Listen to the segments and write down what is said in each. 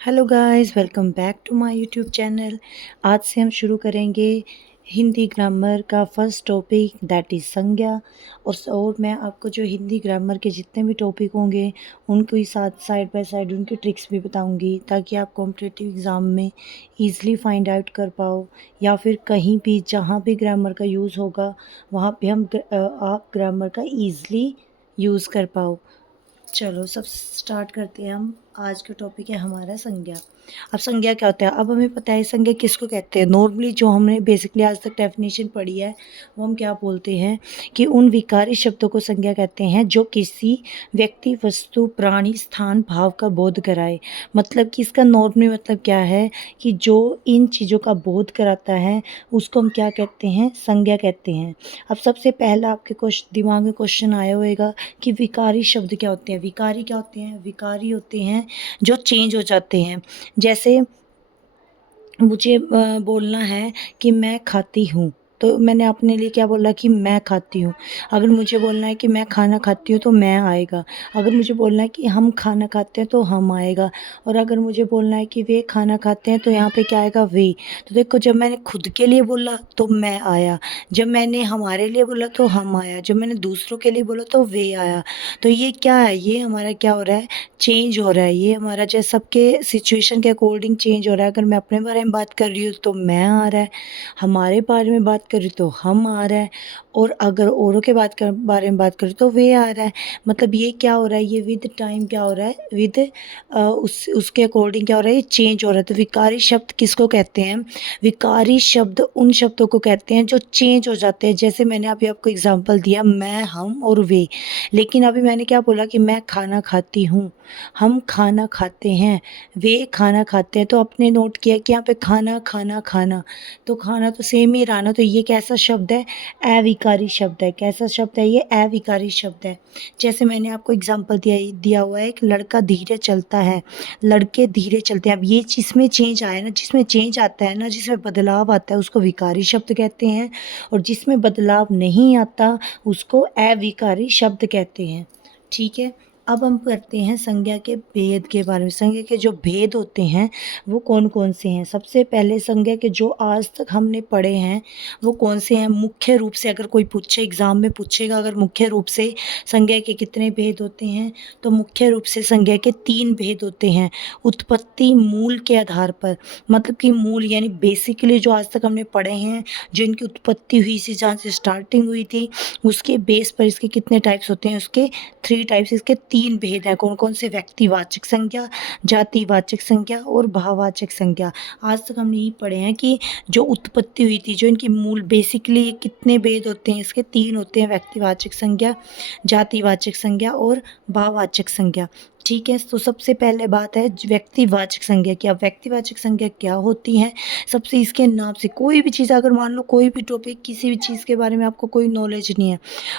Hello guys, welcome back to my YouTube channel. आज से हम शुरू करेंगे हिंदी ग्रामर का फर्स्ट टॉपिक दैट इज़ संज्ञा। और मैं आपको जो हिंदी ग्रामर के जितने भी टॉपिक होंगे उनको ही साथ साइड बाय साइड उनकी ट्रिक्स भी बताऊंगी, ताकि आप कॉम्पिटिटिव एग्ज़ाम में इजीली फाइंड आउट कर पाओ, या फिर कहीं भी जहाँ भी ग्रामर का यूज़ होगा वहाँ पे आप ग्रामर का ईज़िली यूज़ कर पाओ। चलो सब स्टार्ट करते हैं। हम आज का टॉपिक है हमारा संज्ञा। अब संज्ञा क्या होता है? अब हमें पता है संज्ञा किसको कहते हैं। नॉर्मली जो हमने बेसिकली आज तक डेफिनेशन पढ़ी है वो हम क्या बोलते हैं कि उन विकारी शब्दों को संज्ञा कहते हैं जो किसी व्यक्ति, वस्तु, प्राणी, स्थान, भाव का बोध कराए। मतलब कि इसका नॉर्मली मतलब क्या है कि जो इन चीज़ों का बोध कराता है उसको हम क्या कहते हैं? संज्ञा कहते हैं। अब सबसे पहला आपके दिमाग में क्वेश्चन आया होगा कि विकारी शब्द क्या होते हैं। विकारी क्या होते हैं? विकारी होते हैं जो चेंज हो जाते हैं। जैसे मुझे बोलना है कि मैं खाती हूँ, तो मैंने अपने लिए क्या बोला कि मैं खाती हूँ। अगर मुझे बोलना है कि मैं खाना खाती हूँ तो मैं आएगा। अगर मुझे बोलना है कि हम खाना खाते हैं तो हम आएगा। और अगर मुझे बोलना है कि वे खाना खाते हैं तो यहाँ पे क्या आएगा? वे। तो देखो, जब मैंने खुद के लिए बोला तो मैं आया, जब मैंने हमारे लिए बोला तो हम आया, जब मैंने दूसरों के लिए बोला तो वे आया। तो ये क्या है? ये हमारा क्या हो रहा है? चेंज हो रहा है। ये हमारा जो सबके सिचुएशन के अकॉर्डिंग चेंज हो रहा है। अगर मैं अपने बारे में बात कर रही हूँ तो मैं आ रहा है, हमारे बारे में बात कर रही हूँ तो हम आ रहा है, और अगर औरों के बारे में बात करूँ तो वे आ रहा है। मतलब ये क्या हो रहा है? ये विद टाइम क्या हो रहा है? विद उसके अकॉर्डिंग क्या हो रहा है? ये चेंज हो रहा है। तो विकारी शब्द किसको कहते हैं? विकारी शब्द उन शब्दों को कहते हैं जो चेंज हो जाते हैं। जैसे मैंने अभी आपको एग्जांपल दिया, मैं, हम और वे। लेकिन अभी मैंने क्या बोला कि मैं खाना खाती हूँ, हम खाना खाते हैं, वे खाना खाते हैं। तो आपने नोट किया कि यहाँ पे खाना खाना खाना, तो खाना तो सेम ही रहा ना। तो ये कैसा शब्द है? अविकारी शब्द है। कैसा शब्द है ये? अविकारी शब्द है। जैसे मैंने आपको एग्जांपल दिया हुआ है, एक लड़का धीरे चलता है, लड़के धीरे चलते हैं। अब ये जिसमें चेंज आया ना, जिसमें चेंज आता है ना, जिसमें बदलाव आता है उसको विकारी शब्द कहते हैं। और जिसमें बदलाव नहीं आता उसको अविकारी शब्द कहते हैं। ठीक है। अब हम करते हैं संज्ञा के भेद के बारे में। संज्ञा के जो भेद होते हैं वो कौन कौन से हैं? सबसे पहले संज्ञा के जो आज तक हमने पढ़े हैं वो कौन से हैं? मुख्य रूप से अगर कोई पूछे, एग्ज़ाम में पूछेगा अगर मुख्य रूप से संज्ञा के कितने भेद होते हैं, तो मुख्य रूप से संज्ञा के 3 भेद होते हैं। उत्पत्ति, मूल के आधार पर। मतलब कि मूल यानी बेसिकली जो आज तक हमने पढ़े हैं, जो इनकी उत्पत्ति हुई थी, जहाँ से स्टार्टिंग हुई थी, उसके बेस पर इसके कितने टाइप्स होते हैं? उसके 3 टाइप्स, इसके 3 भेद हैं। कौन कौन से? व्यक्तिवाचक संज्ञा, जातिवाचक संज्ञा और भाववाचक संज्ञा। आज तक हमने ये पढ़े हैं कि जो उत्पत्ति हुई थी, जो इनकी मूल बेसिकली कितने भेद होते हैं? इसके 3 होते हैं, व्यक्तिवाचक संज्ञा, जातिवाचक संज्ञा और भाववाचक संज्ञा। ठीक है। तो सबसे पहले बात है व्यक्तिवाचक संज्ञा की। अब व्यक्तिवाचक संज्ञा क्या होती है? सबसे इसके नाम से कोई भी चीज़, अगर मान लो कोई भी टॉपिक, किसी भी चीज़ के बारे में आपको कोई नॉलेज नहीं है,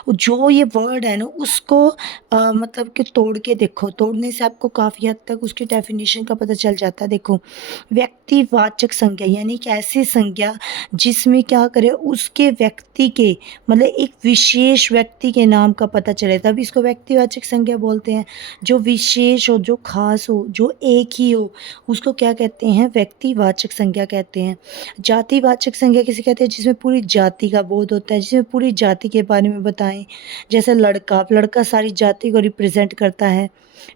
जो ये वर्ड है ना उसको मतलब कि तोड़ के देखो, तोड़ने से आपको काफ़ी हद तक उसकी डेफिनेशन का पता चल जाता है। देखो, व्यक्तिवाचक संज्ञा यानी एक ऐसी संज्ञा जिसमें क्या करे, उसके व्यक्ति के, मतलब एक विशेष व्यक्ति के नाम का पता चले, तब इसको व्यक्तिवाचक संज्ञा बोलते हैं। जो विशेष हो, जो खास हो, जो एक ही हो, उसको क्या कहते हैं? व्यक्तिवाचक संज्ञा कहते हैं। जातिवाचक संज्ञा किसे कहते हैं? जिसमें पूरी जाति का बोध होता है, जिसमें पूरी जाति के बारे में बताएं। जैसे लड़का, लड़का सारी जाति को रिप्रेजेंट करता है।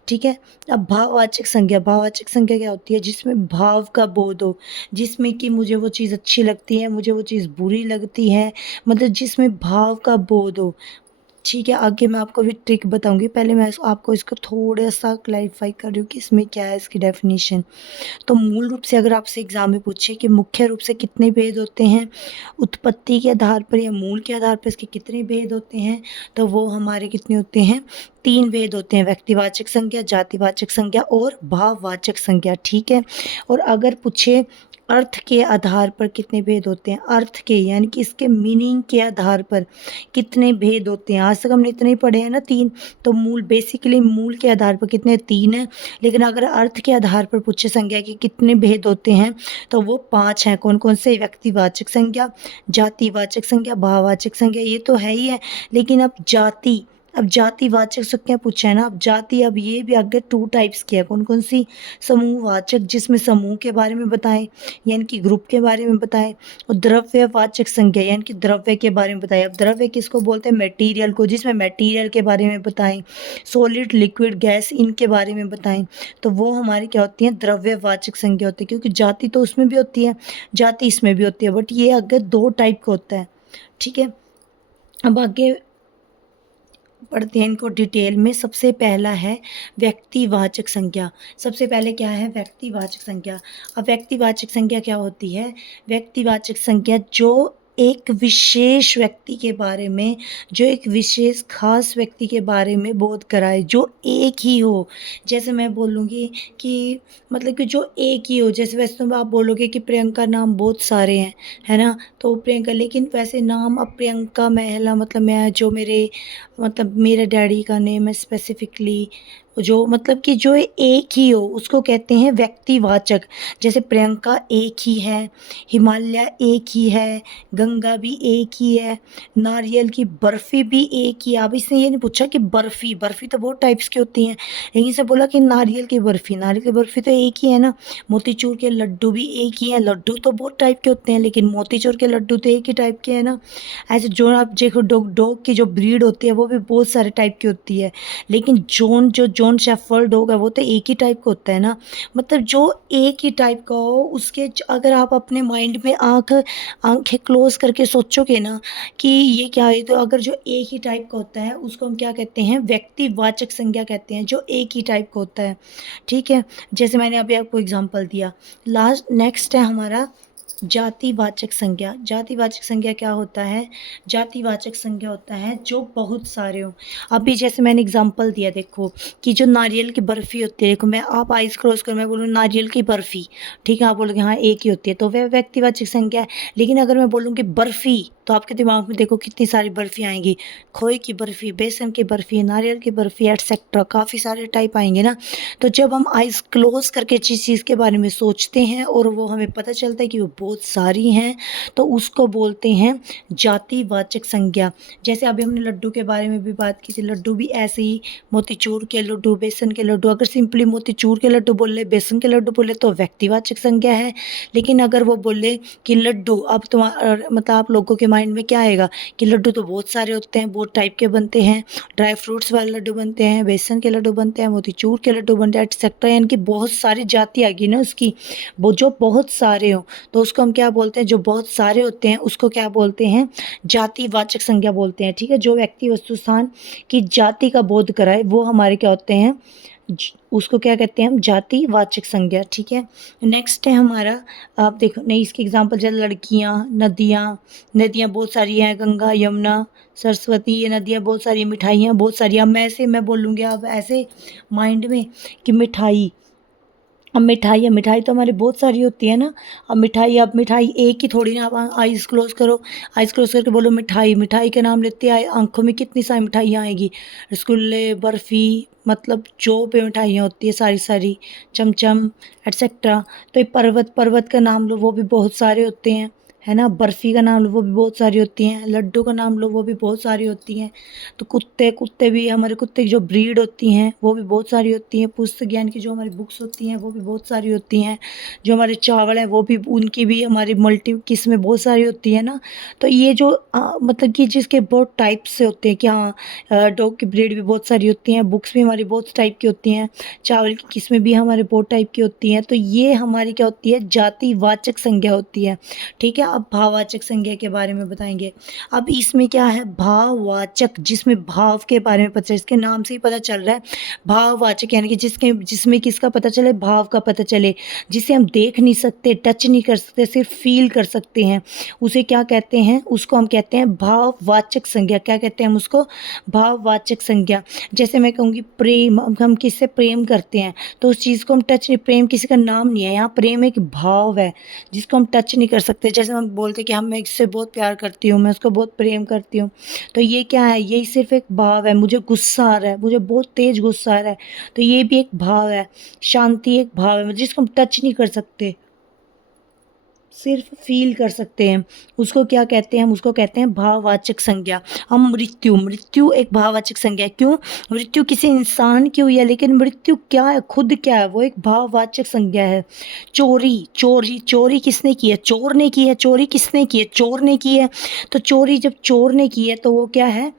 ठीक है। अब भाववाचक संज्ञा, भाववाचक संज्ञा क्या होती है? जिसमें भाव का बोध हो, जिसमें कि मुझे वो चीज़ अच्छी लगती है, मुझे वो चीज़ बुरी लगती है, मतलब जिसमें भाव का बोध हो। ठीक है। आगे मैं आपको भी ट्रिक बताऊंगी, पहले मैं आपको इसको थोड़ा सा क्लैरिफाई कर रही हूँ कि इसमें क्या है, इसकी डेफिनेशन। तो मूल रूप से अगर आपसे एग्जाम में पूछे कि मुख्य रूप से कितने भेद होते हैं, उत्पत्ति के आधार पर या मूल के आधार पर इसके कितने भेद होते हैं, तो वो हमारे कितने होते हैं? 3 भेद होते हैं। व्यक्तिवाचक संज्ञा, जातिवाचक संज्ञा और भाववाचक संज्ञा। ठीक है। और अगर पूछे अर्थ के आधार पर कितने भेद होते हैं, अर्थ के यानी कि इसके मीनिंग के आधार पर कितने भेद होते हैं, आज तक हमने इतने ही पढ़े हैं ना, 3। तो मूल, बेसिकली मूल के आधार पर कितने? 3 है। लेकिन अगर अर्थ के आधार पर पूछे संज्ञा के कितने भेद होते हैं, तो वो 5 हैं। कौन कौन से? व्यक्तिवाचक संज्ञा, जातिवाचक संज्ञा, भाववाचक संज्ञा, ये तो है ही है। लेकिन अब जाति, अब जातिवाचक संज्ञा पूछा है ना, अब जाति, अब ये भी आगे 2 टाइप्स की है, कौन-कौन सी? समूहवाचक, जिसमें समूह के बारे में बताएँ, यानी कि ग्रुप के बारे में बताएँ, और द्रव्यवाचक संज्ञा यानी कि द्रव्य के बारे में बताएँ। अब द्रव्य किसको बोलते हैं? मटेरियल को, जिसमें मटेरियल के बारे में बताएँ, सॉलिड, लिक्विड, गैस, इनके बारे में बताएँ। तो वो हमारी क्या होती हैं? द्रव्यवाचक संज्ञा होती है, क्योंकि जाति तो उसमें भी होती है, जाति इसमें भी होती है, बट ये अगर 2 टाइप का होता है, ठीक है? अब आगे पढ़ते हैं इनको डिटेल में। सबसे पहला है व्यक्तिवाचक संज्ञा। सबसे पहले क्या है? व्यक्तिवाचक संज्ञा। अब व्यक्तिवाचक संज्ञा क्या होती है? व्यक्तिवाचक संज्ञा जो एक विशेष व्यक्ति के बारे में, जो एक विशेष खास व्यक्ति के बारे में बोध कराए, जो एक ही हो। जैसे मैं बोलूँगी कि मतलब कि जो एक ही हो, जैसे वैसे तो आप बोलोगे कि प्रियंका नाम बहुत सारे हैं, है ना? तो प्रियंका, लेकिन वैसे नाम अब प्रियंका महिला, मतलब मैं जो मेरे मतलब मेरे डैडी का नेम है स्पेसिफिकली, जो मतलब कि जो एक ही हो उसको कहते हैं व्यक्तिवाचक। जैसे प्रियंका एक ही है, हिमालय एक ही है, गंगा भी एक ही है, नारियल की बर्फ़ी भी एक ही है। अब इसने ये नहीं पूछा कि बर्फ़ी, बर्फ़ी तो बहुत टाइप्स की होती हैं, लेकिन इसने बोला कि नारियल की बर्फ़ी, नारियल की बर्फ़ी तो एक ही है ना। मोतीचूर के लड्डू भी एक ही हैं, लड्डू तो बहुत टाइप के होते हैं, लेकिन मोतीचूर के लड्डू तो एक ही टाइप के हैं ना। ऐसे जो आप देखो, डॉग डॉग की जो ब्रीड होती है वो भी बहुत सारे टाइप की होती है, लेकिन जॉन शेफर्ड डॉग है वो तो एक ही टाइप का होता है ना। मतलब जो एक ही टाइप का हो उसके अगर आप अपने माइंड में आंखें क्लोज करके सोचोगे ना कि ये क्या है, तो अगर जो एक ही टाइप का होता है उसको हम क्या कहते हैं? व्यक्तिवाचक संज्ञा कहते हैं, जो एक ही टाइप का होता है, ठीक है? जैसे मैंने अभी आपको एग्जांपल दिया। नेक्स्ट है हमारा जातिवाचक संज्ञा। जातिवाचक संज्ञा क्या होता है? जातिवाचक संज्ञा होता है जो बहुत सारे हों। अभी जैसे मैंने एग्जांपल दिया, देखो कि जो नारियल की बर्फ़ी होती है, देखो मैं, आप आइज़ क्लोज़ करो, मैं बोलूँ नारियल की बर्फ़ी, ठीक है? आप बोलोगे हाँ एक ही होती है, तो वह व्यक्तिवाचक संज्ञा है। लेकिन अगर मैं बोलूँगी बर्फ़ी, तो आपके दिमाग में देखो कितनी सारी बर्फ़ी आएँगी, खोए की बर्फ़ी, बेसन की बर्फ़ी, नारियल की बर्फ़ी, एटसेट्रा, काफ़ी सारे टाइप आएँगे ना। तो जब हम आइज़ क्लोज़ करके जिस चीज़ के बारे में सोचते हैं और वो हमें पता चलता है कि वो बहुत सारी हैं, तो उसको बोलते हैं जातिवाचक संज्ञा। जैसे अभी हमने लड्डू के बारे में भी बात की थी, लड्डू भी ऐसे ही, मोतीचूर के लड्डू, बेसन के लड्डू, अगर सिंपली मोतीचूर के लड्डू बोले, बेसन के लड्डू बोले तो व्यक्तिवाचक संज्ञा है। लेकिन अगर वो बोले कि लड्डू, अब मतलब आप लोगों के माइंड में क्या आएगा कि लड्डू तो बहुत सारे होते हैं, बहुत टाइप के बनते हैं, ड्राई फ्रूट्स वाले लड्डू बनते हैं, बेसन के लड्डू बनते हैं, मोतीचूर के लड्डू बनते हैं, एटसेट्रा, यानी कि बहुत सारी जाति आ गई ना उसकी, वो जो बहुत सारे हों, तो उसको हम क्या बोलते हैं? जो बहुत सारे होते हैं उसको क्या बोलते हैं? जातिवाचक संज्ञा बोलते हैं, ठीक है? जो व्यक्ति, वस्तु, स्थान की जाति का बोध कराए वो हमारे क्या होते हैं? उसको क्या कहते हैं हम? जातिवाचक संज्ञा, ठीक है? नेक्स्ट है हमारा, आप देखो नहीं, इसके एग्जांपल जैसे लड़कियाँ, नदियाँ, नदियाँ बहुत सारी हैं, गंगा, यमुना, सरस्वती, ये नदियाँ बहुत सारी, मिठाइयाँ बहुत सारी। अब मैं बोलूँगी, अब ऐसे माइंड में कि मिठाई, अब मिठाई, मिठाई तो हमारी बहुत सारी होती है ना। अब मिठाई एक ही थोड़ी ना। आप आइज़ क्लोज़ करो, आइज़ क्लोज़ करके बोलो मिठाई, मिठाई के नाम लेते आए, आँखों में कितनी सारी मिठाइयाँ आएगी, रसगुल्ले, बर्फ़ी, मतलब जो भी मिठाइयाँ होती है सारी, चमचम, एटसेट्रा। तो ये पर्वत, पर्वत का नाम लो, वो भी बहुत सारे होते हैं, है ना? बर्फ़ी का नाम लो, वो भी बहुत सारी होती हैं, लड्डू का नाम लो, वो भी बहुत सारी होती हैं। तो कुत्ते, कुत्ते भी, हमारे कुत्ते की जो ब्रीड होती हैं वो भी बहुत सारी होती हैं। पुस्तक ज्ञान की जो हमारी बुक्स होती हैं वो भी बहुत सारी होती हैं। जो हमारे चावल हैं वो भी, उनकी भी हमारी मल्टी किस्में बहुत सारी होती हैं ना। तो ये जो मतलब कि जिसके बहुत टाइप्स से होते हैं कि हाँ, डॉग की ब्रीड भी बहुत सारी होती हैं, बुक्स भी हमारी बहुत टाइप की होती हैं, चावल की किस्में भी हमारे बहुत टाइप की होती हैं। तो ये हमारी क्या होती है? जातिवाचक संज्ञा होती है, ठीक है? अब भाववाचक संज्ञा के बारे में बताएंगे। अब इसमें क्या है? भाववाचक, जिसमें भाव के बारे में पता चले, इसके नाम से ही पता चल रहा है भाववाचक, यानी कि जिसमें किसका पता चले? भाव का पता चले, जिसे हम देख नहीं सकते, टच नहीं कर सकते, सिर्फ फील कर सकते हैं, उसे क्या कहते हैं? उसको हम कहते हैं भाववाचक संज्ञा। क्या कहते हैं हम उसको? भाववाचक संज्ञा। जैसे मैं कहूँगी प्रेम, हम किससे प्रेम करते हैं तो उस चीज़ को हम टच नहीं, प्रेम किसी का नाम नहीं है, यहाँ प्रेम एक भाव है जिसको हम टच नहीं कर सकते। जैसे हम बोलते कि हम, मैं इससे बहुत प्यार करती हूँ, मैं उसको बहुत प्रेम करती हूँ, तो ये क्या है? यही सिर्फ एक भाव है। मुझे गुस्सा आ रहा है, मुझे बहुत तेज़ गुस्सा आ रहा है, तो ये भी एक भाव है। शांति एक भाव है जिसको हम टच नहीं कर सकते। सिर्फ फील कर सकते हैं। उसको क्या कहते हैं? हम उसको कहते हैं भाववाचक संज्ञा। हम मृत्यु एक भाववाचक संज्ञा है। क्यों? मृत्यु किसी इंसान की हुई है, लेकिन मृत्यु क्या है, खुद क्या है, वो एक भाववाचक संज्ञा है। चोरी किसने की है? चोर ने की है। चोरी किसने की है? चोर ने की है। तो चोरी जब चोर ने की है तो वो क्या है?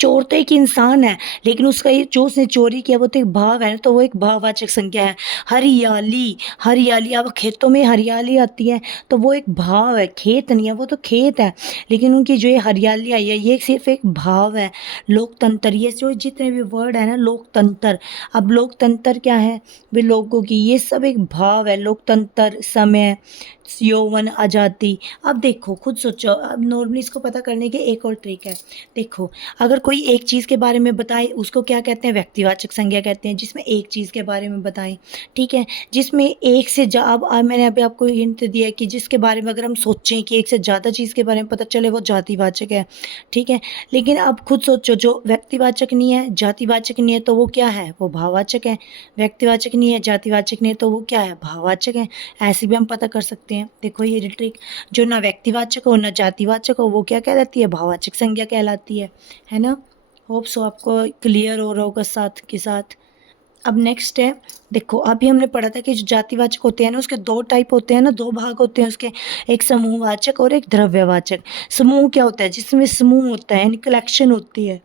चोर तो एक इंसान है, लेकिन उसका ये जो उसने चोरी किया वो तो एक भाव है ना, तो वो एक भाववाचक संज्ञा है। हरियाली, अब खेतों में हरियाली आती है तो वो एक भाव है, खेत नहीं है, वो तो खेत है, लेकिन उनकी जो ये हरियाली आई है ये सिर्फ एक भाव है। लोकतंत्र, ये जो जितने भी वर्ड है ना, लोकतंत्र, अब लोकतंत्र क्या है? वे लोगों की, ये सब एक भाव है। लोकतंत्र, समय, यौवन, आज़ादी। अब देखो, खुद सोचो, अब नॉर्मली इसको पता करने के एक और ट्रिक है। देखो, अगर कोई एक चीज़ के बारे में बताए उसको क्या कहते हैं? व्यक्तिवाचक संज्ञा कहते हैं, जिसमें एक चीज़ के बारे में बताएं, ठीक है। जिसमें एक से अब मैंने अभी आपको हिंट दिया है कि जिसके बारे में अगर हम सोचें कि एक से ज़्यादा चीज़ के बारे में पता चले, वो जातिवाचक है, ठीक है। लेकिन अब खुद सोचो, जो व्यक्तिवाचक नहीं है, जातिवाचक नहीं है, तो वो क्या है? वो भाववाचक है। व्यक्तिवाचक नहीं है, जातिवाचक नहीं है, तो वो क्या है? भाववाचक है। ऐसे भी हम पता कर सकते हैं। देखो ये ट्रिक, जो ना व्यक्तिवाचक हो ना जातिवाचक हो, वो क्या कहलाती है? भाववाचक संज्ञा कहलाती है ना। होप सो आपको क्लियर हो रहा होगा साथ के साथ। अब नेक्स्ट है, देखो अभी हमने पढ़ा था कि जो जातिवाचक होते हैं ना, उसके दो टाइप होते हैं ना, दो भाग होते हैं उसके, एक समूहवाचक और एक द्रव्यवाचक। समूह क्या होता है? जिसमें समूह होता है, यानी कलेक्शन होती है।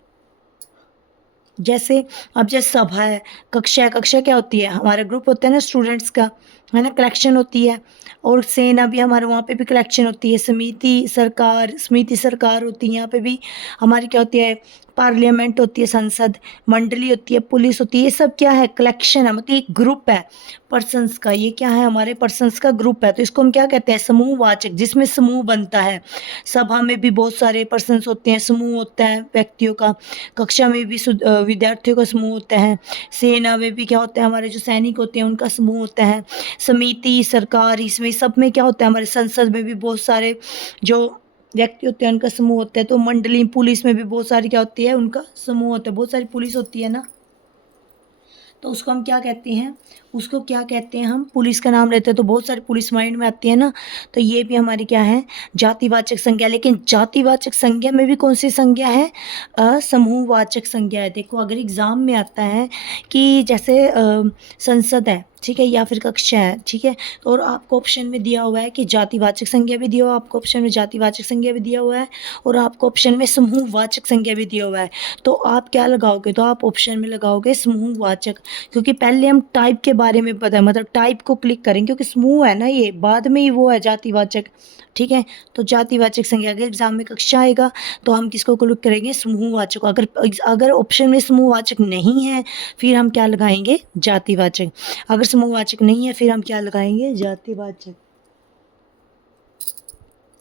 जैसे अब जैसे सभा है, कक्षा क्या होती है? हमारा ग्रुप होता है ना स्टूडेंट्स का, है ना, कलेक्शन होती है। और सेना भी हमारे वहाँ पे भी कलेक्शन होती है। समिति सरकार होती है, यहाँ पे भी हमारी क्या होती है? पार्लियामेंट होती है, संसद, मंडली होती है, पुलिस होती है। ये सब क्या है? कलेक्शन है, मतलब एक ग्रुप है पर्सन्स का। ये क्या है? हमारे पर्सन्स का ग्रुप है, तो इसको हम क्या कहते हैं? समूहवाचक, जिसमें समूह बनता है। सभा में भी बहुत सारे पर्सन्स होते हैं, समूह होता है व्यक्तियों का। कक्षा में भी विद्यार्थियों का समूह होता है। सेना में भी क्या होता है? हमारे जो सैनिक होते हैं उनका समूह होता है। समिति, सरकार, इसमें सब में क्या होता है? हमारे संसद में भी बहुत सारे जो व्यक्ति होते हैं उनका समूह होता है। तो मंडली, पुलिस में भी बहुत सारी क्या होती है? उनका समूह होता है। बहुत सारी पुलिस होती है ना, तो उसको हम क्या कहते हैं? उसको क्या कहते हैं? हम पुलिस का नाम लेते हैं तो बहुत सारी पुलिस माइंड में आती है ना, तो ये भी हमारी क्या है? जातिवाचक संज्ञा। लेकिन जातिवाचक संज्ञा में भी कौन सी संज्ञा है? समूहवाचक संज्ञा है। देखो अगर एग्ज़ाम में आता है कि जैसे संसद है, ठीक है, या फिर कक्षा है, ठीक है, तो और आपको ऑप्शन में दिया हुआ है कि जातिवाचक संज्ञा भी दिया हुआ है, आपको ऑप्शन में जातिवाचक संज्ञा भी दिया हुआ है, और आपको ऑप्शन में समूहवाचक संज्ञा भी दिया हुआ है, तो आप क्या लगाओगे? तो आप ऑप्शन में लगाओगे समूहवाचक, क्योंकि पहले हम टाइप के बारे में पता है, मतलब टाइप को क्लिक करें, क्योंकि समूह है ना, ये बाद में ही वो है जातिवाचक, ठीक है। तो जातिवाचक संज्ञा अगर एग्जाम में कक्षा आएगा तो हम किसको क्लिक करेंगे? समूहवाचक को। अगर अगर ऑप्शन में समूहवाचक नहीं है फिर हम क्या लगाएंगे? जातिवाचक। अगर समूहवाचक नहीं है फिर हम क्या लगाएंगे? जातिवाचक।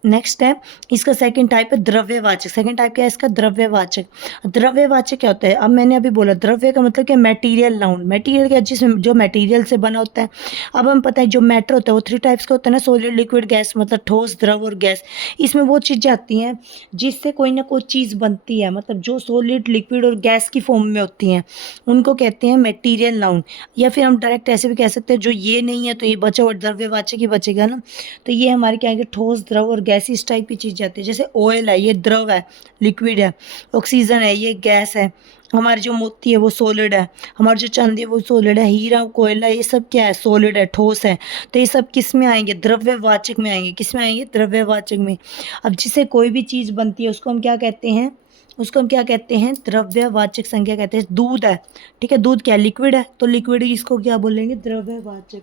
नेक्स्ट है इसका सेकंड टाइप है द्रव्यवाचक। सेकंड टाइप क्या है इसका? द्रव्यवाचक। द्रव्यवाचक क्या होता है? अब मैंने अभी बोला द्रव्य का मतलब क्या? Material noun. मटेरियल क्या? जिसमें जो मटेरियल से बना होता है। अब हम पता है जो मैटर होता है वो थ्री टाइप्स का होता है ना, सॉलिड, लिक्विड, गैस, मतलब ठोस, द्रव और गैस। इसमें वो चीज़ें आती हैं जिससे कोई ना कोई चीज़ बनती है, मतलब जो सॉलिड, लिक्विड और गैस की फॉर्म में होती हैं उनको कहते हैं मटेरियल नाउन। या फिर हम डायरेक्ट ऐसे भी कह सकते हैं जो ये नहीं है तो ये बचा हुआ द्रव्यवाचक ही बचेगा ना। तो ये हमारे क्या है? ठोस, द्रव और गैस, इस टाइप की चीज़ आती है। जैसे ऑयल है, ये द्रव है, लिक्विड है। ऑक्सीजन है, ये गैस है। हमारी जो मोती है वो सॉलिड है। हमारी जो चांदी है वो सॉलिड है। हीरा, कोयला, ये सब क्या है? सॉलिड है, ठोस है। तो ये सब किस में आएंगे? द्रव्यवाचक में आएंगे। किस में आएंगे? द्रव्यवाचक में। अब जिससे कोई भी चीज़ बनती है उसको हम क्या कहते हैं? उसको हम क्या कहते हैं? द्रव्यवाचक संज्ञा कहते हैं। दूध है, ठीक है, दूध क्या है? लिक्विड है, तो लिक्विड इसको क्या बोलेंगे? द्रव्यवाचक।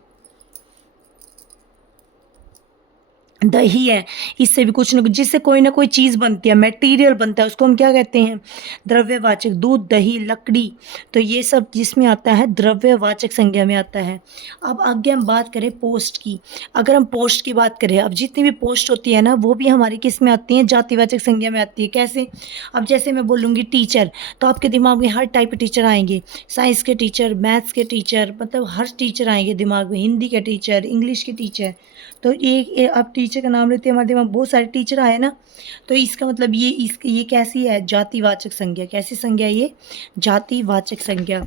दही है, इससे भी कुछ ना कुछ, जिससे कोई ना कोई चीज़ बनती है, मटेरियल बनता है, उसको हम क्या कहते हैं? द्रव्यवाचक। दूध, दही, लकड़ी, तो ये सब जिसमें आता है द्रव्यवाचक संज्ञा में आता है। अब आगे हम बात करें पोस्ट की। अगर हम पोस्ट की बात करें, अब जितनी भी पोस्ट होती है ना वो भी हमारी किस में आती हैं? जातिवाचक संज्ञा में आती है। कैसे? अब जैसे मैं बोलूँगी टीचर, तो आपके दिमाग में हर टाइप के टीचर आएंगे। साइंस के टीचर, मैथ्स के टीचर, मतलब हर टीचर आएंगे दिमाग में। हिंदी के टीचर, इंग्लिश के टीचर, तो ये अब टीचर का नाम लेते हैं हमारे दिमाग में बहुत सारे टीचर आए ना, तो इसका मतलब ये कैसी है? जातिवाचक संज्ञा। कैसी संज्ञा? ये जातिवाचक संज्ञा।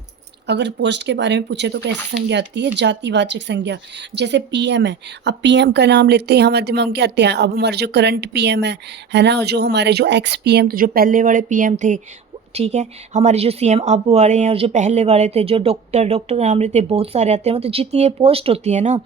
अगर पोस्ट के बारे में पूछे तो कैसी संज्ञा आती है? जातिवाचक संज्ञा। जैसे पीएम है, अब पीएम का नाम लेते ही हमारे दिमाग में क्या आते हैं? अब हमारे जो करंट पीएम है ना? जो हमारे जो एक्स पीएम जो पहले वाले पीएम थे, ठीक है, हमारे जो सीएम अब वाले हैं और जो पहले वाले थे, जो डॉक्टर का नाम लेते हैं, बहुत सारे आते हैं। मतलब जितनी ये पोस्ट होती है ना,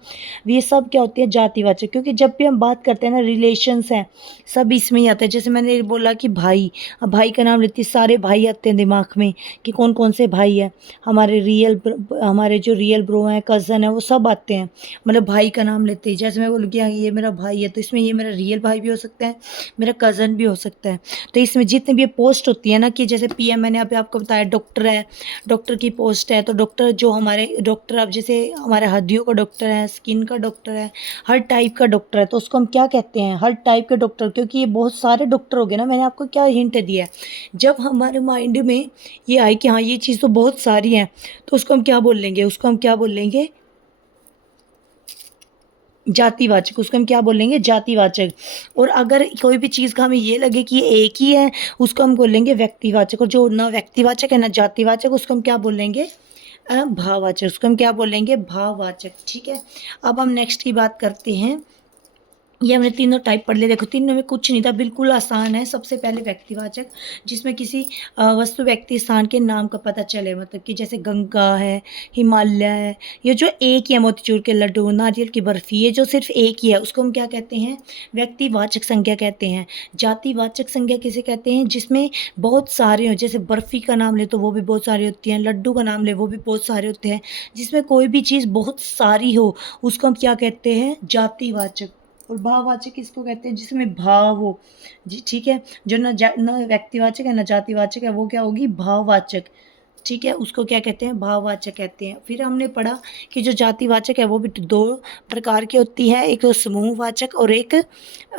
ये सब क्या होती है? जातिवाचक। क्योंकि जब भी हम बात करते हैं ना, रिलेशंस हैं, सब इसमें ही आता है। जैसे मैंने बोला कि भाई, अब भाई का नाम लेती सारे भाई आते हैं दिमाग में कि कौन कौन से भाई हैं। हमारे जो रियल ब्रो हैं, कज़न है, वो सब आते हैं। मतलब भाई का नाम लेते ही, जैसे मैं बोलूँ कि हाँ ये मेरा भाई है, तो इसमें ये मेरा रियल भाई भी हो सकता है, मेरा कज़न भी हो सकता है। तो इसमें जितनी भी ये पोस्ट होती है ना, कि जैसे पीएम मैंने अभी आपको बताया, डॉक्टर है, डॉक्टर की पोस्ट है, तो डॉक्टर जो हमारे डॉक्टर, अब जैसे हमारे हड्डियों का डॉक्टर है, स्किन का डॉक्टर है, हर टाइप का डॉक्टर है, तो उसको हम क्या कहते हैं? हर टाइप के डॉक्टर। क्योंकि ये बहुत सारे डॉक्टर हो गए ना, मैंने आपको क्या हिंट दिया है? जब हमारे माइंड में ये आए कि हाँ ये चीज़ तो बहुत सारी है, तो उसको हम क्या बोल लेंगे? उसको हम क्या बोल लेंगे? जातिवाचक। उसको हम क्या बोलेंगे? जातिवाचक। और अगर कोई भी चीज़ का हमें ये लगे कि ये एक ही है, उसको हम बोलेंगे व्यक्तिवाचक। और जो ना व्यक्तिवाचक है ना जातिवाचक, उसको हम क्या बोलेंगे? भाववाचक। उसको हम क्या बोलेंगे? भाववाचक। ठीक है, अब हम नेक्स्ट की बात करते हैं। ये हमने तीनों टाइप पढ़ लिए। देखो तीनों में कुछ नहीं था, बिल्कुल आसान है। सबसे पहले व्यक्तिवाचक, जिसमें किसी वस्तु, व्यक्ति, स्थान के नाम का पता चले। मतलब कि जैसे गंगा है, हिमालय है, ये जो एक ही है, मोतीचूर के लड्डू, नारियल की बर्फ़ी, ये जो सिर्फ एक ही है, उसको हम क्या कहते हैं? व्यक्तिवाचक संज्ञा कहते हैं। जातिवाचक संज्ञा किसे कहते हैं? जिसमें बहुत सारे हों। जैसे बर्फ़ी का नाम ले तो वो भी बहुत सारी होती हैं, लड्डू का नाम ले वो भी बहुत सारे होते हैं। जिसमें कोई भी चीज़ बहुत सारी हो, उसको हम क्या कहते हैं? जातिवाचक। और भाववाचक किसको कहते हैं? जिसमें भाव हो। जी ठीक है, जो न व्यक्तिवाचक है, न जातिवाचक है, वो क्या होगी? भाववाचक। ठीक है, उसको क्या कहते हैं? भाववाचक कहते हैं। फिर हमने पढ़ा कि जो जातिवाचक है वो भी 2 प्रकार की होती है, एक तो समूहवाचक और एक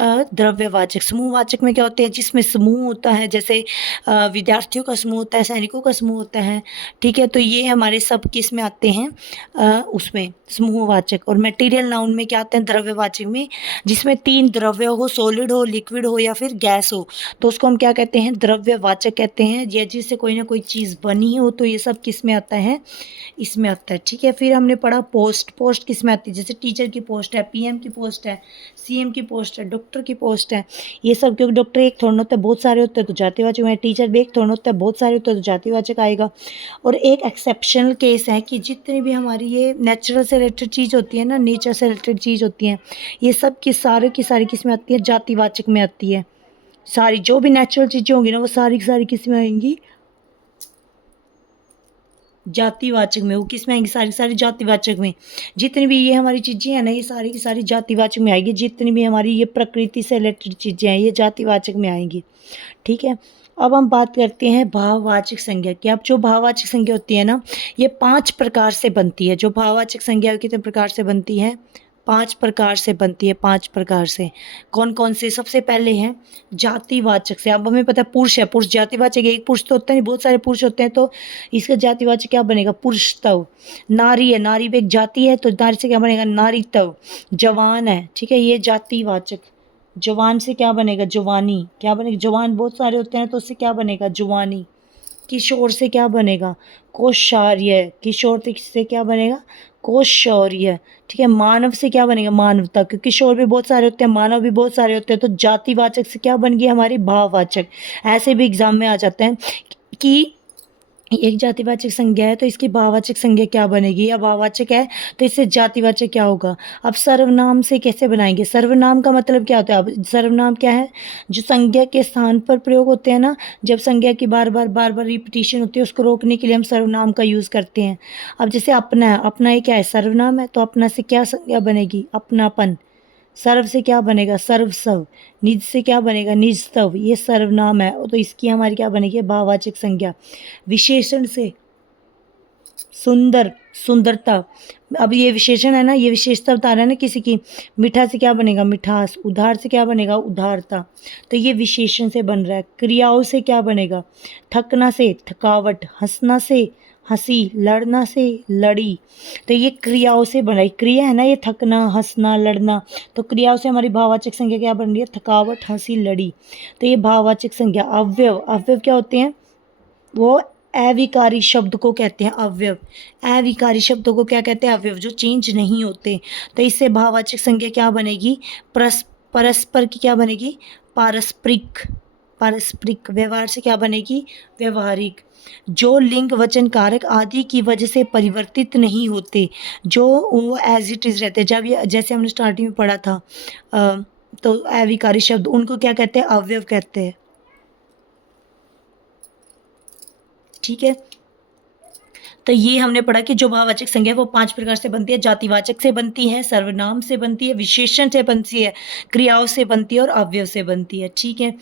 द्रव्यवाचक। समूहवाचक में क्या होते हैं? जिसमें समूह होता है, जैसे विद्यार्थियों का समूह होता है, सैनिकों का समूह होता है, ठीक है, तो ये हमारे सब किस में आते हैं? उसमें समूहवाचक। और मटेरियल नाउन में क्या आते हैं? द्रव्यवाचक में, जिसमें 3 द्रव्य हो, सॉलिड हो, लिक्विड हो या फिर गैस हो, तो उसको हम क्या कहते हैं? द्रव्यवाचक कहते हैं। या जिससे कोई ना कोई चीज़ बनी हो, तो ये सब किस में आता है? इसमें आता है। ठीक है, फिर हमने पढ़ा पोस्ट। पोस्ट किस में आती है? जैसे टीचर की पोस्ट है, पीएम की पोस्ट है, सीएम की पोस्ट है, डॉक्टर की पोस्ट है, ये सब। क्योंकि डॉक्टर एक थोड़ा होता है, बहुत सारे होते हैं, तो जातिवाचक में। टीचर भी एक थोड़ा होता है, बहुत सारे होते हैं, तो जातिवाचक आएगा। और एक एक्सेप्शनल केस है कि जितनी भी हमारी ये नेचुरल से रिलेटेड चीज़ होती है ना, नेचर से रिलेटेड चीज़ होती हैं, ये सब की सारी किस में आती है? जातिवाचक में आती है। सारी जो भी नेचुरल चीज़ें होंगी ना, वो सारी की सारी किस में आएंगी? जातिवाचक में। वो किस में आएंगी? सारी की सारी जातिवाचक में। जितनी भी ये हमारी चीज़ें हैं ना, ये सारी की सारी जातिवाचक में आएगी। जितनी भी हमारी ये प्रकृति से रिलेटेड चीज़ें हैं, ये जातिवाचक में आएंगी। ठीक है, अब हम बात करते हैं भाववाचक संज्ञा की। अब जो भाववाचक संज्ञा होती है ना, ये 5 प्रकार से बनती है। जो भाववाचक संज्ञा कितने प्रकार से बनती है? 5 प्रकार से बनती है, 5 प्रकार से। कौन कौन से? सबसे पहले हैं जातिवाचक से। अब हमें पता है पुरुष है, पुरुष जातिवाचक है। एक पुरुष तो होता नहीं, बहुत सारे पुरुष होते हैं, तो इसका जातिवाचक क्या बनेगा? पुरुषत्व। नारी है, नारी भी एक जाति है, तो नारी से क्या बनेगा? नारीत्व। जवान है, ठीक है, ये जातिवाचक। जवान से क्या बनेगा? जवानी। क्या बनेगा? जवान बहुत सारे होते हैं, तो उससे क्या बनेगा? जवानी। किशोर से क्या बनेगा? कोशार्य। किशोर से क्या बनेगा? कोशौर्य। ठीक है, मानव से क्या बनेगा? मानवता। क्योंकि किशोर भी बहुत सारे होते हैं, मानव भी बहुत सारे होते हैं, तो जातिवाचक से क्या बन गई हमारी? भाववाचक। ऐसे भी एग्जाम में आ जाते हैं कि एक जातिवाचक संज्ञा है, तो इसकी भाववाचक संज्ञा क्या बनेगी? या भाववाचक है, तो इससे जातिवाचक क्या होगा? अब सर्वनाम से कैसे बनाएंगे? सर्वनाम का मतलब क्या होता है? अब सर्वनाम क्या है? जो संज्ञा के स्थान पर प्रयोग होते हैं ना, जब संज्ञा की बार बार रिपीटिशन होती है, उसको रोकने के लिए हम सर्वनाम का यूज़ करते हैं। अब जैसे अपना है, अपना ये क्या है? सर्वनाम है, तो अपना से क्या संज्ञा बनेगी? अपनापन। सर्व से क्या बनेगा? सर्वस्व। निज से क्या बनेगा? निजत्व। ये सर्वनाम है, तो इसकी हमारी क्या बनेगी? भाववाचक संज्ञा। विशेषण से सुंदर, सुंदरता। अब ये विशेषण है ना, ये विशेषता बता रहा है ना किसी की। मीठा से क्या बनेगा? मिठास। उदार से क्या बनेगा? उदारता। तो ये विशेषण से बन रहा है। क्रियाओं से क्या बनेगा? थकना से थकावट, हंसना से हंसी, लड़ना से लड़ी। तो ये क्रियाओं से बना है। क्रिया है ना ये, थकना, हंसना, लड़ना, तो क्रियाओं से हमारी भाववाचक संज्ञा क्या बन रही है? थकावट, हंसी, लड़ी। तो ये भाववाचक संज्ञा। अवयव, अवयव क्या होते हैं? वो अविकारी शब्द को कहते हैं अवयव। अविकारी शब्दों को क्या कहते हैं? अवयव, जो चेंज नहीं होते। तो इससे भाववाचक संज्ञा क्या बनेगी? परस्पर की क्या बनेगी? पारस्परिक। पारस्परिक। व्यवहार से क्या बनेगी? व्यवहारिक। जो लिंग वचन कारक आदि की वजह से परिवर्तित नहीं होते, जो वो एज इट इज़ रहते, जब ये जैसे हमने स्टार्टिंग में पढ़ा था तो अविकारी शब्द उनको क्या कहते हैं? अवयव कहते हैं। ठीक है, तो ये हमने पढ़ा कि जो भाववाचक संज्ञा वो 5 प्रकार से बनती है। जातिवाचक से बनती है, सर्वनाम से बनती है, विशेषण से बनती है, क्रियाओं से बनती है और अवयव से बनती है। ठीक है,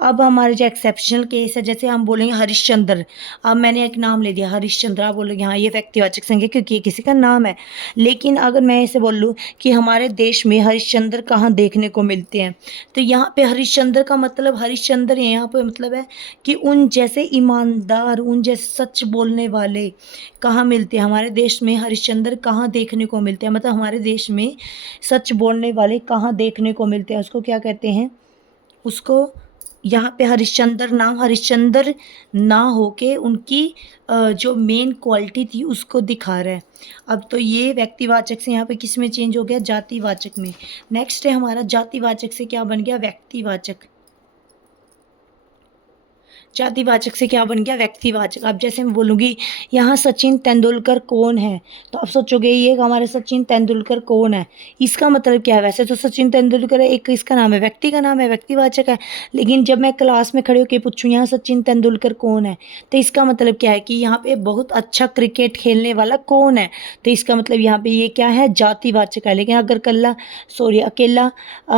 अब हमारे जो एक्सेप्शनल केस है, जैसे हम बोलेंगे हरिश्चंद्र। अब मैंने एक नाम ले दिया हरिश्चंद्र, आप बोलोगे हाँ ये व्यक्तिवाचक संज्ञा क्योंकि ये किसी का नाम है। लेकिन अगर मैं ऐसे बोल लूँ कि हमारे देश में हरिश्चंद्र कहाँ देखने को मिलते हैं, तो यहाँ पे हरिश्चंद्र का मतलब, हरिश्चंद्र यहाँ पे मतलब है कि उन जैसे ईमानदार, उन जैसे सच बोलने वाले कहाँ मिलते हैं? हमारे देश में हरिश्चंद्र कहाँ देखने को मिलते हैं? मतलब हमारे देश में सच बोलने वाले कहाँ देखने को मिलते हैं? उसको क्या कहते हैं? उसको यहाँ पे हरिश्चंद्र नाम हरिश्चंद्र ना होके उनकी जो मेन क्वालिटी थी उसको दिखा रहा है। अब तो ये व्यक्तिवाचक से यहाँ पे किस में चेंज हो गया? जातिवाचक में। नेक्स्ट है हमारा जातिवाचक से क्या बन गया? व्यक्तिवाचक। जातिवाचक से क्या बन गया? व्यक्तिवाचक। अब जैसे मैं बोलूँगी यहाँ सचिन तेंदुलकर कौन है, तो आप सोचोगे ये हमारे सचिन तेंदुलकर कौन है, इसका मतलब क्या है? वैसे तो सचिन तेंदुलकर एक इसका नाम है, व्यक्ति का नाम है, व्यक्तिवाचक है। लेकिन जब मैं क्लास में खड़े होकर पूछूँ यहाँ सचिन तेंदुलकर कौन है, तो इसका मतलब क्या है कि यहाँ पे बहुत अच्छा क्रिकेट खेलने वाला कौन है, तो इसका मतलब यहाँ पे ये क्या है? जातिवाचक है। लेकिन अगर अकेला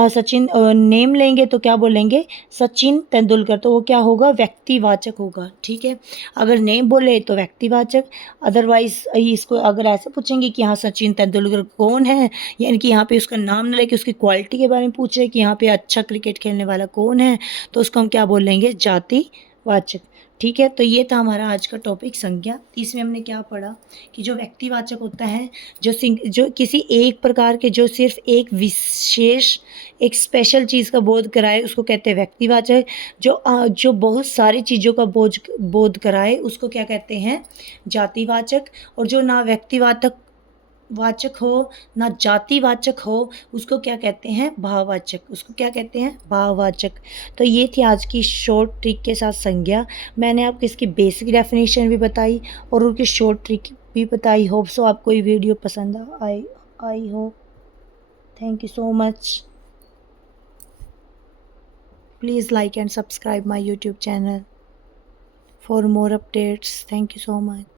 सचिन नेम लेंगे तो क्या बोलेंगे? सचिन तेंदुलकर, तो वो क्या होगा? व्यक्तिवाचक होगा। ठीक है, अगर नेम बोले तो व्यक्तिवाचक, अदरवाइज इसको अगर ऐसे पूछेंगे कि हाँ सचिन तेंदुलकर कौन है, यानी कि यहाँ पे उसका नाम न लेके उसकी क्वालिटी के बारे में पूछ रहे कि यहाँ पे अच्छा क्रिकेट खेलने वाला कौन है, तो उसको हम क्या बोलेंगे? जातिवाचक। ठीक है, तो ये था हमारा आज का टॉपिक संज्ञा। इसमें हमने क्या पढ़ा कि जो व्यक्तिवाचक होता है, जो किसी एक प्रकार के, जो सिर्फ एक विशेष, एक स्पेशल चीज़ का बोध कराए उसको कहते हैं व्यक्तिवाचक। जो बहुत सारी चीज़ों का बोध कराए उसको क्या कहते हैं? जातिवाचक। और जो ना व्यक्तिवाचक वाचक हो ना जातिवाचक हो उसको क्या कहते हैं? भाववाचक। उसको क्या कहते हैं? भाववाचक। तो ये थी आज की शॉर्ट ट्रिक के साथ संज्ञा। मैंने आपको इसकी बेसिक डेफिनेशन भी बताई और उनकी शॉर्ट ट्रिक भी बताई। होप सो आपको ये वीडियो पसंद I hope. Thank you so much. Please like and subscribe my YouTube channel for more updates. Thank you so much.